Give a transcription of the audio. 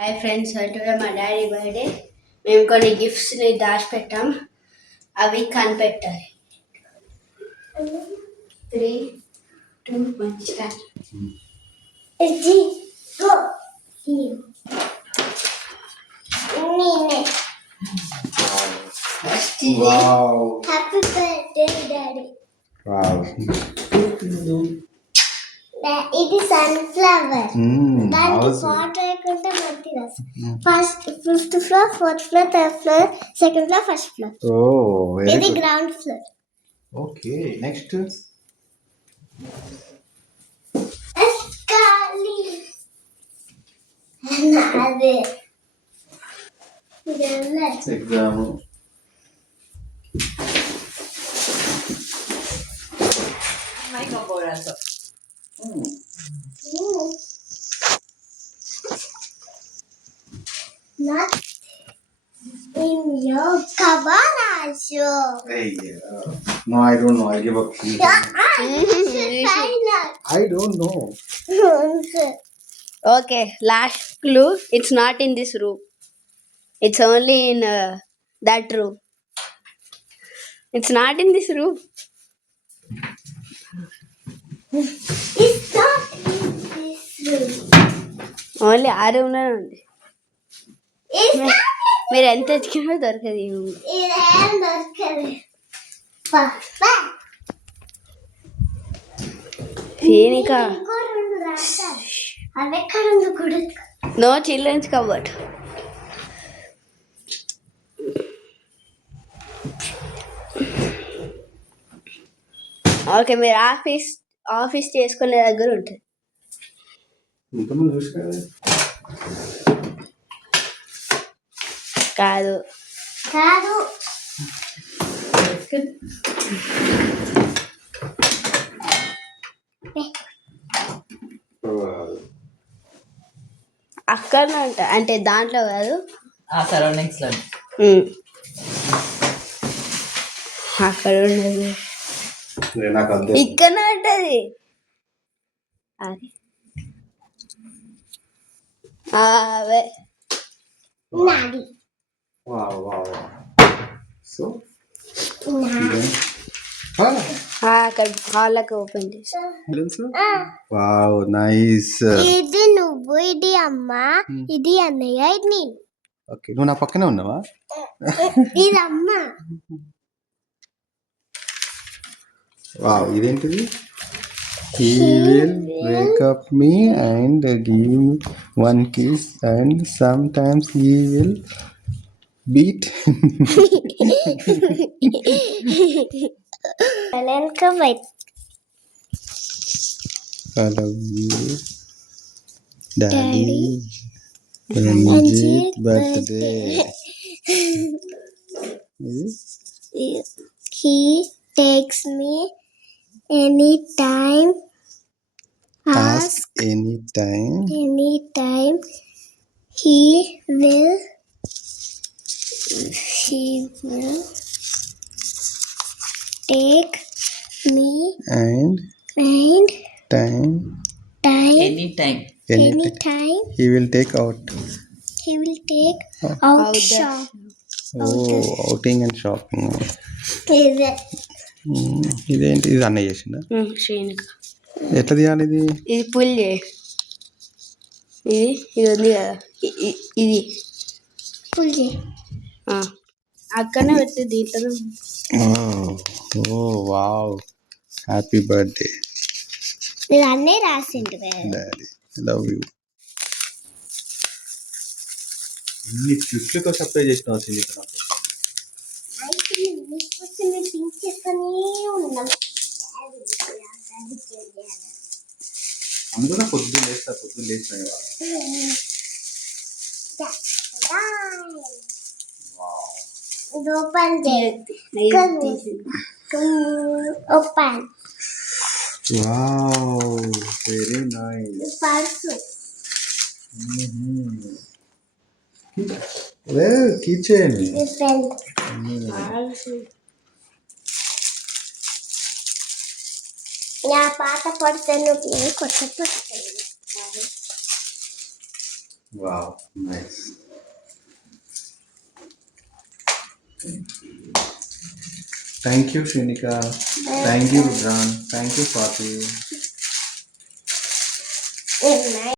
Hi friends, today మా daddy birthday. మేము కొన్ని గిఫ్ట్స్ని దాచిపెట్టాం, అవి కనిపెట్టాలి. 3, 2, 1 స్టార్ట్. Happy birthday daddy. ఇది సన్ఫ్లవర్. దానికి వాటర్ వేయకుంటే మంచిగా first 5th floor, 4th floor, 3rd floor, 2nd floor, 1st floor. ఇది గ్రౌండ్ ఫ్లోర్. ఓకే, నెక్స్ట్ అదే exam. Not in your garage. Hey, no, I don't know. I give up. I don't know. Okay, last clue. It's not in this room. It's only in that room. It's not in this room. It's not in this room. Only ఆ room లోనే ఉంది. మీరు ఎంత ఎత్తుకినా దొరకదు ఈ room. ఫీనికా no childrens cupboard. Okay, మీరు ఆఫీస్ చేసుకునే దగ్గర ఉంటుంది. కాదు కాదు అక్కడ అంట, అంటే దాంట్లో కాదు, సరౌండింగ్స్ లో అక్కడ ఉండదు, ఇక్కడ ఉంటది. అవే అక్కడ హాల్కి ఓపెన్ చేసి. Wow, nice. ఇది నువ్వు, ఇది అమ్మ, ఇది అన్నయ్య, ఇది నేను. ఓకే, నువ్వు నా పక్కనే ఉన్నావా? ఇది అమ్మ. వావ్, ఇదేంటిది? He will wake up me and give me one kiss and sometimes he will beat. I love you, Daddy. Ranjit birthday. He takes me anytime. Ask anytime. Anytime he will take me And time. anytime Anytime He will take out. he will take out shop. Oh, outing and shopping. ఇదే ఇదేంటి? ఇది అన్నయ్య చేసిందా? శ్రీనిక. ఎట్లా తీయాలి ఇది? ఇది పుల్ చేయి. ఇది ఉంది కదా, ఇది పుల్ చేయి. అక్కడనే పెట్టి దీంట్లో. ఓ వావ్, హ్యాపీ బర్త్డే ఇది అన్నీ రాసిండు డాడీ. Love you. ఇన్ని గిఫ్ట్లతో సర్ప్రైజ్ చేసిన వచ్చింది ఇక్కడ. అందులో పొద్దున్న లేచిన open open. Wow, very nice. Purse. Kitchen. నా పాత పర్సు కొత్త purse. Wow nice. Thank you Srinika, thank you Rudran, thank you Swathi. Good night.